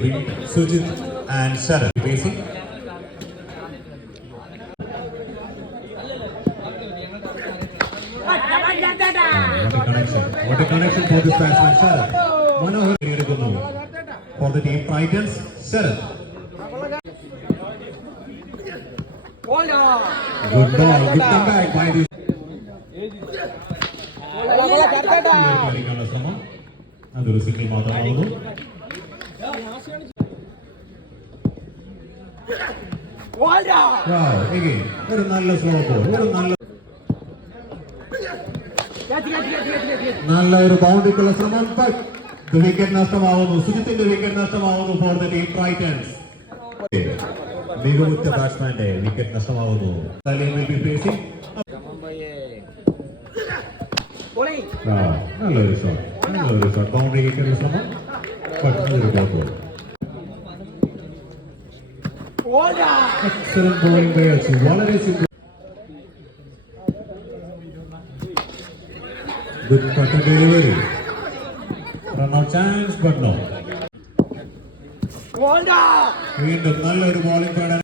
Sujit and Sharan facing. What a connection. For this batsman, Sharan. Manohar എടുക്കുന്നു for the team Titans. Sharan. Good ball. Good comeback by കളിക്കാനുള്ള ശ്രമം അതൊരു single മാത്രമാകുന്നു Wow, again, ഒരു നല്ല slow ഒരു നല്ല നല്ല ഒരു ബൗണ്ടറിക്കുള്ള ശ്രമം വിക്കറ്റ് നഷ്ടമാവുന്നു. സുജിത്തിന്റെ വിക്കറ്റ് നഷ്ടമാവുന്നു ഫോർ ദ ടീം ടൈറ്റൻസ് മികവുറ്റ ബാറ്റ്സ്മാന്റെ വിക്കറ്റ് നഷ്ടമാവുന്നു. നല്ലൊരു ഷോട്ട് നല്ലൊരു ഷോട്ട് ബൗണ്ടറി കിട്ടിയ ശ്രമം. അതൊരു dot ball excellent bowling by വളരെ Good cut delivery. Run out chance, but no. വീണ്ടും നല്ലൊരു bowling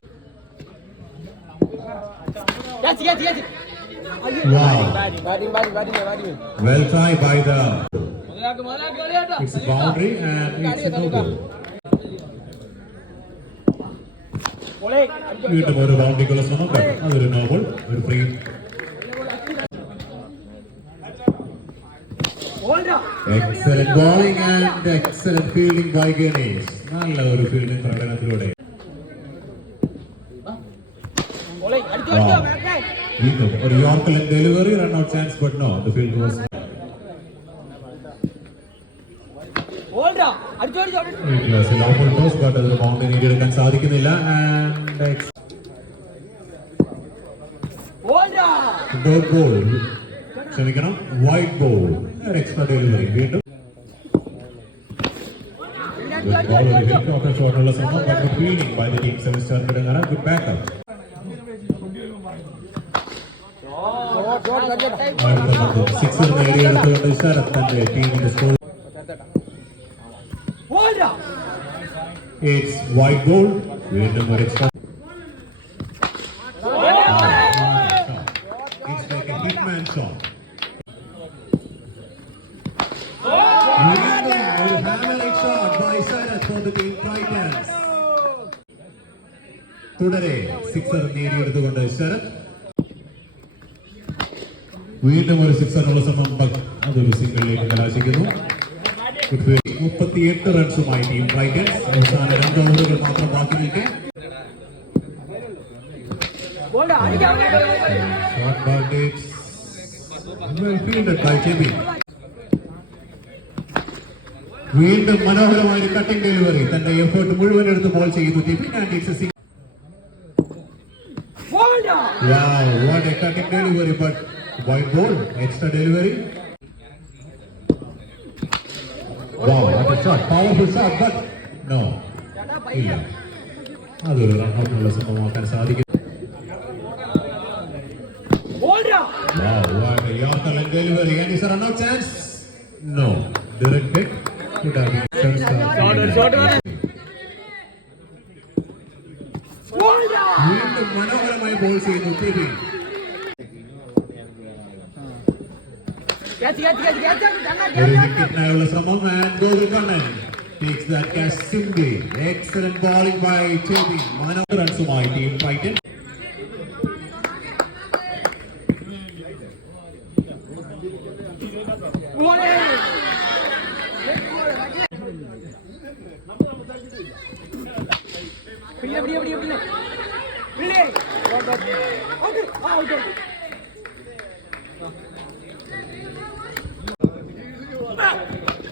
Wow. Well tried by the. It's a boundary and it's a no goal. വീണ്ടും ഒരു ബൗണ്ടിക്കുള്ള ശ്രമം അതൊരു നോബോൾ ഒരു free excellent bowling and excellent fielding by Ganesh നല്ല ഒരു fielding പ്രകടനത്തിലൂടെ. വീണ്ടും ഒരു yorker length delivery run out chance but no the field was low full toss but അത് ബൗണ്ടറി നേടിയെടുക്കാൻ സാധിക്കുന്നില്ല. ബോൾ ക്ഷമിക്കണം. വൈറ്റ് ബോൾ എക്സ്ട്രാ ഡെലിവറി വീണ്ടും. ഉള്ള ശ്രമം. Good fielding by the team. Seven star Kidangara good backup. Sixer നേടിയെടുത്തുകൊണ്ട് Sarath ടീമിന്റെ score it's wide goal വീണ്ടും ഒരു extra It's like a hitman shot. വീണ്ടും ഒരു hammering shot by Sarath for the. തുടരെ sixer നേടിയെടുത്തുകൊണ്ട് ശരത് വീണ്ടും ഒരു സിക്സറിനുള്ള ശ്രമം അതൊരു സിംഗിളിലേക്ക് കലാശിക്കുന്നു മുപ്പത്തിയെട്ട് റൺസുമായി ടീം ടൈറ്റൻസ് അവസാന രണ്ട് ഓവറുകൾ മാത്രം ബാക്കി നിൽക്കെ Shot but it's well fielded by Jimmy. വീണ്ടും മനോഹരമായ ഒരു കട്ടിംഗ് ഡെലിവറി തന്റെ എഫേർട്ട് മുഴുവൻ എടുത്ത് ബോൾ ചെയ്യുന്നു Tiffin and it's Wow, what a cutting delivery, but white ball, extra delivery. Wow, what a shot, powerful shot, but no. ഇല്ല അതൊരു റണ്ണൗട്ടിനുള്ള സംഭവമാക്കാൻ സാധിക്കും Wow, what a Yorker and delivery, and is a run out chance? No, direct hit. Could have been short, വീണ്ടും മനോഹരമായി ball ചെയ്യുന്നു ടിഫിൻ വിക്കറ്റിനായുള്ള ശ്രമം and Gokul Kannan takes that catch simply excellent bowling by ചേബി മനോഹര റൺസുമായി ടീം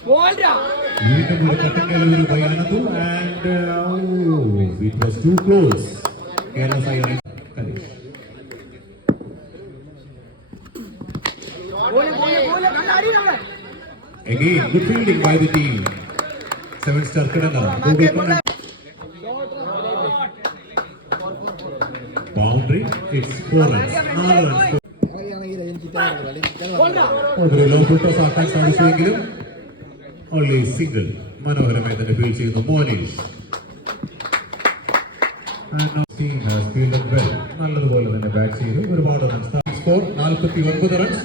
ടൈറ്റൻ വീണ്ടും ഒരു cutting delivery by Ananthu and it was too close Kerala side Again, good fielding by the team. Seven star Kadanga. Boundary. It's four runs. Four runs. ഒരു low full toss സാധിച്ചുവെങ്കിലും only single മനോഹരമായി തന്നെ feel ചെയ്യുന്നു. മോനീഷ്. നല്ലതുപോലെ തന്നെ bat ചെയ്തു. ഒരുപാട് runs score നാൽപ്പത്തി ഒൻപത് റൺസ്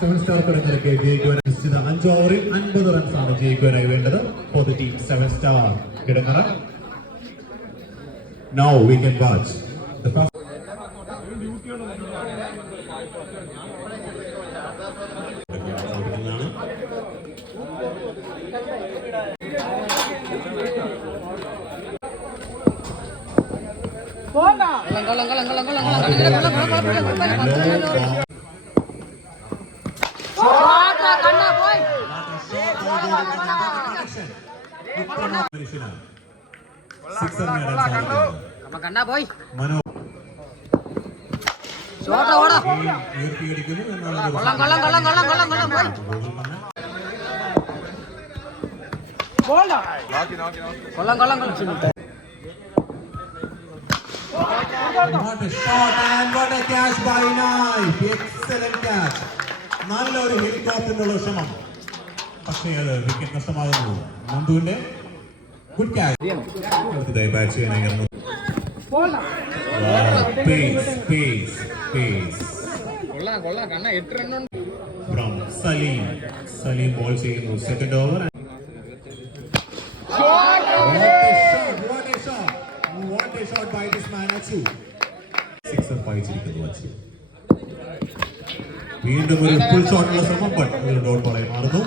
സെവൻ സ്റ്റാർ കിടങ്ങരയ്ക്ക് ജയിക്കുവാൻ നിശ്ചിത ഓവറിൽ അൻപത് റൺസ് ആണ് ജയിക്കുവാനായി വേണ്ടത്. For the team seven star Kidangara. Now we watch the first മനോ ഓടാ എന്നാണ് കൊള്ളം കൊള്ളം കൊള്ളം കൊള്ളം കൊള്ളം കൊള്ളം പോയി കൊള്ളം കൊള്ളം കൊള്ളം. What a shot and what a catch by Knife. Excellent catch. നല്ലൊരു ഹെലികോപ്റ്ററിനുള്ള ശ്രമം. പക്ഷേ അത് വിക്കറ്റ് നഷ്ടമാകുന്നു നന്ദുവിന്റെ ഗുഡ് ക്യാച്ച് ബാറ്റ് ചെയ്യാനായി ഇറങ്ങുന്നു. Pace pace pace from Saleem Saleem ball ചെയ്യുന്നു. Second over What a shot! What a shot by this man Achu. വാങ്ങിച്ചിരിക്കുന്നു അച്ഛൻ വീണ്ടും ഒരു ഫുൾ ഷോട്ടുള്ള ശ്രമം. ബട്ട് ഒരു ഡോട്ട് ബോളായി മാറുന്നു.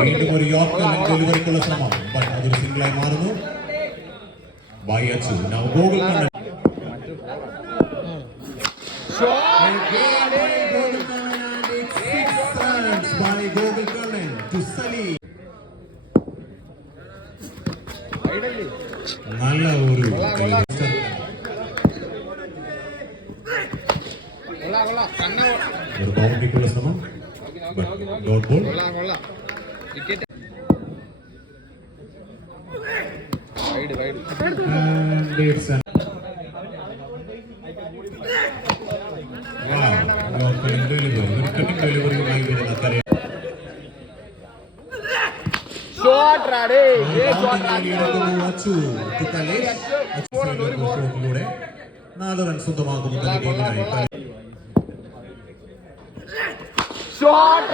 വീണ്ടും ഒരു യോർക്കർ ഡെലിവറിക്കുള്ള ശ്രമം. ബട്ട് അതൊരു സിംഗിളായി മാറുന്നു. వాయచ్చు నా గోగుల్ కన్న நல்ல ஒரு ஒரு பவுண்டரிக்குள்ள சமம் பட் டோட் பால் ഷോട്ടിലൂടെ നാല് റൺ സ്വന്തമാക്കുന്നു തന്റെ ടീമിനായി ഷോട്ട്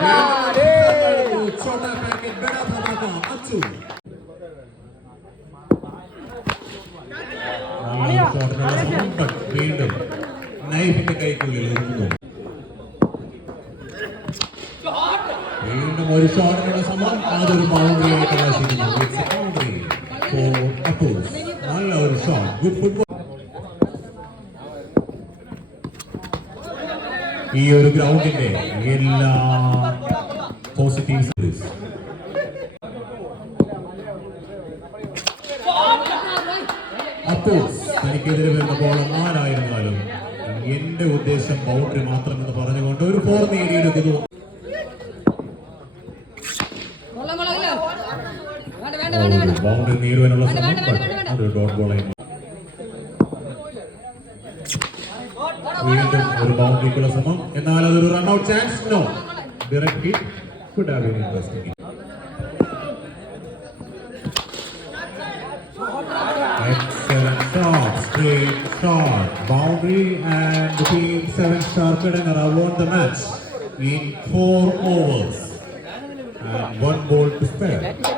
ഷോട്ട് പാക്കറ്റ് ബെഡ പ്രതാപ അച്ചു വീണ്ടും നൈഫിന്റെ കൈക്കുള്ളിൽ ഒതുങ്ങുന്നു വീണ്ടും ഒരു ഷോട്ടിനുള്ള സമയം അതൊരു ബൗണ്ടറിയായി കലാശിക്കുന്നു It's a boundary for നല്ല ഒരു ഷോട്ട് ഗുഡ് ഫുട്ബോൾ ഈ ഒരു ഗ്രൗണ്ടിന്റെ എല്ലാ പോസിറ്റീവ്സ് അപ്പോൾ എനിക്കെതിരെ വരുന്ന ബോൾ ആരായിരുന്നാലും എന്റെ ഉദ്ദേശം ബൗണ്ടറി മാത്രം എന്ന് പറഞ്ഞുകൊണ്ട് ഒരു ഫോർ നേടിയെടുക്കുന്നു. ബൗണ്ടറി നേടുവാനുള്ള അത് വീണ്ടും ഒരു ബൗണ്ടറിക്കുള്ള ശ്രമം എന്നാൽ അതൊരു run out chance no direct could have interesting straight shot, boundary, and the team seven star Kadangara won the match in four overs and one ball to spare.